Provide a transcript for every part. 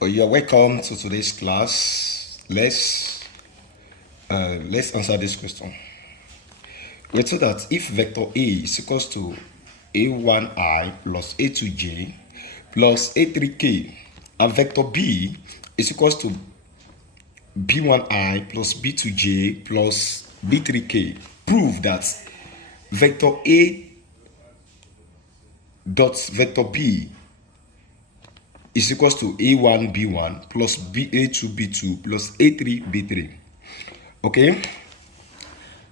You're welcome to today's class. Let's answer this question. We told that if vector A is equals to A1I plus A2J plus A3K and vector B is equals to B1I plus B2J plus B3K, prove that vector A dot vector B is equals to A1 B1 plus A2 B2 plus A3 B3. Okay.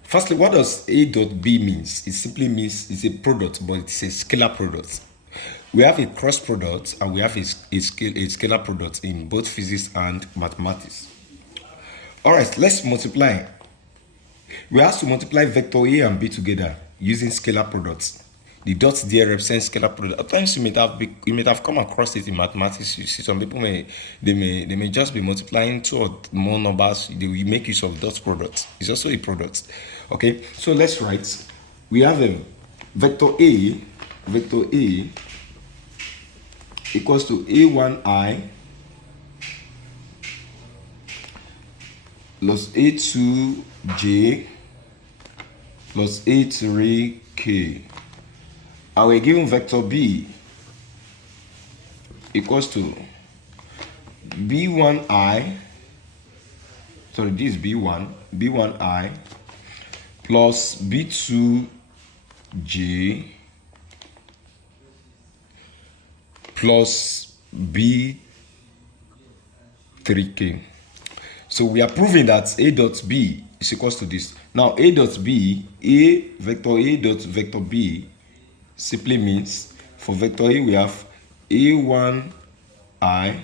Firstly, what does A dot B means? It simply means it's a product, but it's a scalar product. We have a cross product and we have a scalar product in both physics and mathematics. Alright, let's multiply. We have to multiply vector A and B together using scalar products. The dots there represent scalar product. At times you may have come across it in mathematics. You see some people may just be multiplying two or more numbers. They will make use of dot products. It's also a product. Okay, so let's write. We have a vector A equals to A1I plus A2J plus A3K. And we're given vector B equals to B1I, sorry, this is B1I plus B2J plus B3K. So we are proving that A dot B is equals to this. Now A dot B, vector A dot vector B simply means for vector A we have A1I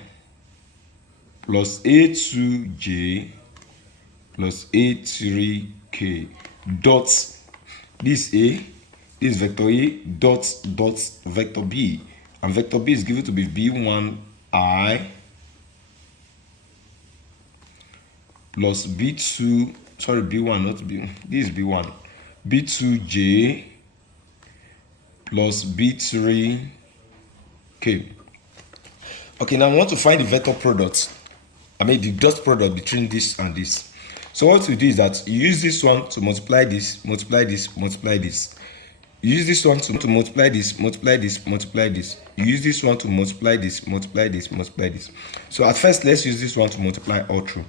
plus A2J plus A3K dot this A, this vector A dot vector B, and vector B is given to be B1I plus B2, sorry, B1, not B, this is B1, B2J plus B3K. Okay, now I want to find the vector product. The dot product between this and this. So what we do is that you use this one to multiply this, multiply this, multiply this. You use this one to multiply this, multiply this, multiply this. You use this one to multiply this, multiply this, multiply this. So at first, let's use this one to multiply all through.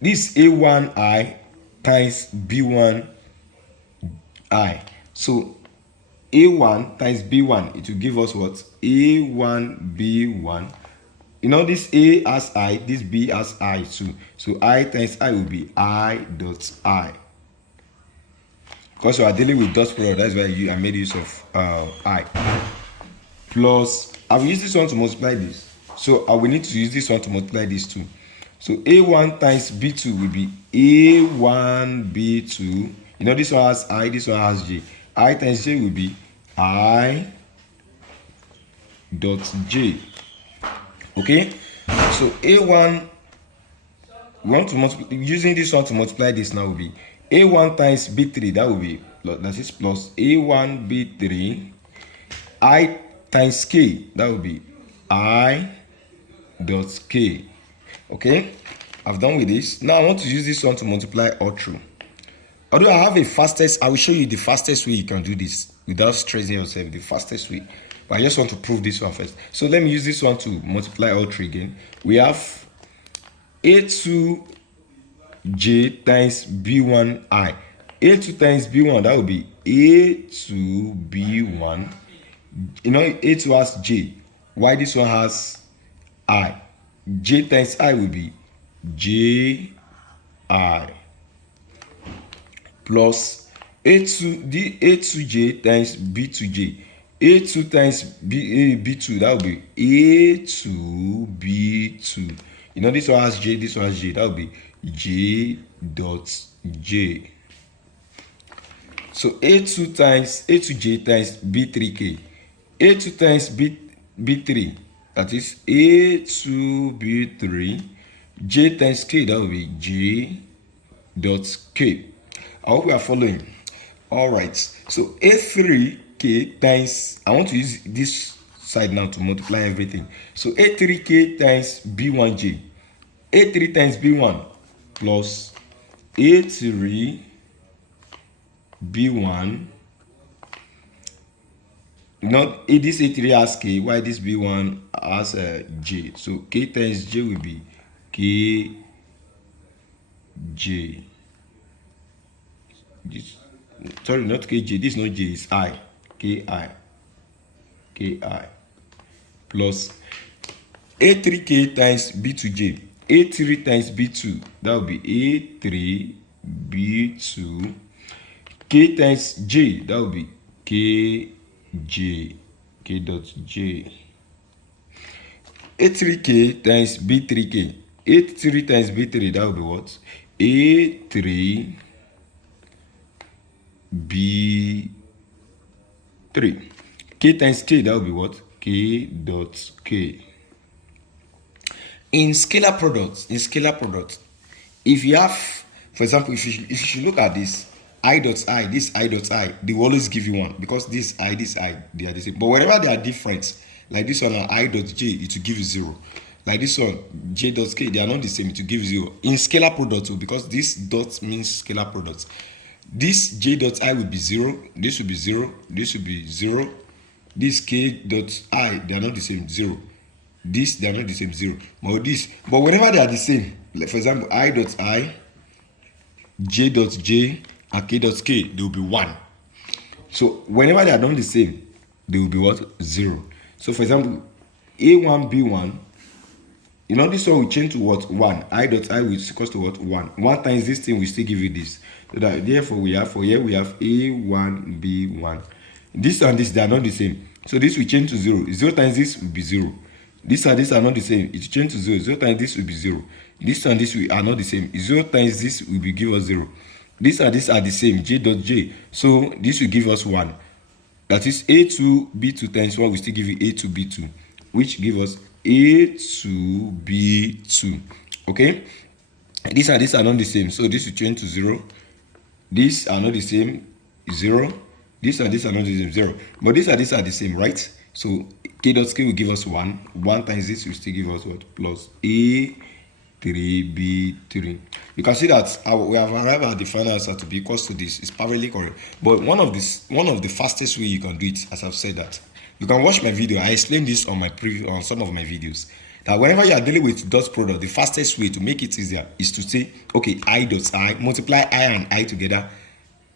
This A1I times B1I. So A1 times B1, it will give us what? A1B1. You know, this A as I, this B as I too. So I times I will be I dot I. Because we are dealing with dot product, that's why I made use of I. Plus, I will use this one to multiply this. So I will need to use this one to multiply this too. So A1 times B2 will be A1B2. You know, this one has I, this one has J. I times J will be I dot J. Okay, so A1, we want to multiply, using this one to multiply this now will be A1 times B3, that will be, that is plus A1 B3, I times K, that will be I dot K. Okay, I've done with this. Now I want to use this one to multiply all through. Although I have a fastest, I will show you the fastest way you can do this without stressing yourself, the fastest way. But I just want to prove this one first. So let me use this one to multiply all three again. We have A2J times B1I. A2 times B1, that will be A2B1. You know, A2 has J. Why this one has I? J times I will be JI plus A2J times B2J. A2 times B2, that will be A2B2. You know, this one has J, this one has J, that will be J dot J. So A2J times B3K. A2 times B3, that is A2B3. J times K, that will be J dot K. I hope we are following. All right, so A3K times, I want to use this side now to multiply everything. So A3K times B1J. A3 times B1 plus A3 B1. Not this A3 has K, why this B1 has J. So K times J will be KJ. This, sorry, not KJ. This is not J, it's I. KI plus A3K times B2J. A3 times B2, that will be A3 B2. K times J, that will be KJ. K dot J. A3K times B3K. A3 times B3, that will be what? A3 B3. K times K, that will be what? K dot K. In scalar products, if you have, for example, if you should look at this, I dot I, this I dot I, they will always give you 1 because this I, they are the same. But wherever they are different, like this one, I dot J, it will give you 0. Like this one, J dot K, they are not the same, it will give 0. In scalar products, because this dot means scalar products, this J dot I will be 0, this will be 0, this will be 0. This K dot I, they are not the same, 0. This, they are not the same, 0. But whenever they are the same, like for example, I dot I, J dot J, and K dot K, they will be 1. So whenever they are not the same, they will be what? 0. So for example, A1, B1, you know this one will change to what? 1. I dot I will equal to what? 1. 1 times this thing will still give you this. So that therefore we have, for here we have A1, B1. This and this, they are not the same. So this will change to 0. 0 times this will be 0. This and this are not the same. It will change to 0. 0 times this will be 0. This and this are not the same. 0 times this will be give us 0. This and this are the same. J dot J. So this will give us 1. That is A2 B2 times 1 will still give you A2 B2, which give us A2 B2. Okay? These and these are not the same. So this will change to 0. These are not the same. 0. This and this are not the same, 0. But these and these are the same, right? So K dot K will give us 1. 1 times this will still give us what? Plus A3B3. You can see that we have arrived at the final answer to be equals to this. It's perfectly correct. But one of the fastest way you can do it, as I've said that, you can watch my video. I explained this on on some of my videos. That whenever you are dealing with dot product, the fastest way to make it easier is to say, okay, I dot I, multiply I and I together.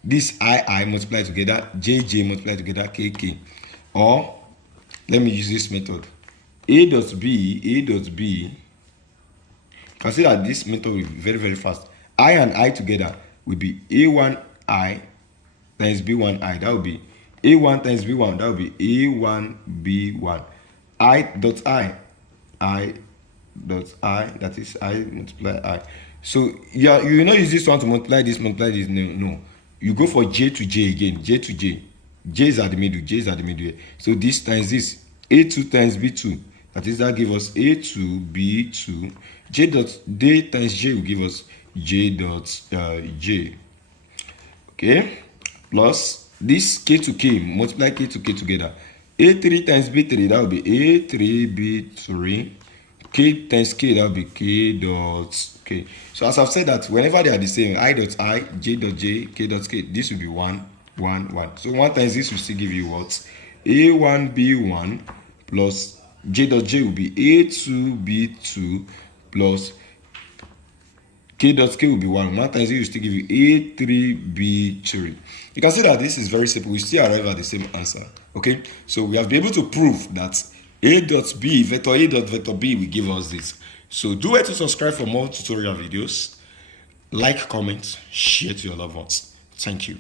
This I multiply together, JJ multiply together, KK. Or let me use this method. A dot B. Consider this method will be very, very fast. I and I together will be A1I times B1I. That will be A1 times B1. That will be A1B1. I dot I. That is I multiply I. So yeah, you will not use this one to multiply this. No. You go for J to J again. J to J. J is at the middle. J is at the middle here. So this times this. A2 times B2. That give us A2 B2. J dot D times J will give us J dot J. Okay. Plus this K to K. Multiply K to K together. A3 times B3. That will be A3 B3. K times K. That will be K dot K. So as I've said that whenever they are the same, I dot I, J dot J, K dot K, this will be 1, 1, 1. So 1 times this will still give you what? A1 B1 plus J dot J will be A2 B2 plus K dot K will be 1. 1 times it will still give you A3 B3. You can see that this is very simple. We still arrive at the same answer. Okay, so we have been able to prove that A dot B, vector A dot vector B will give us this. So do it to subscribe for more tutorial videos. Like, comment, share to your loved ones. Thank you.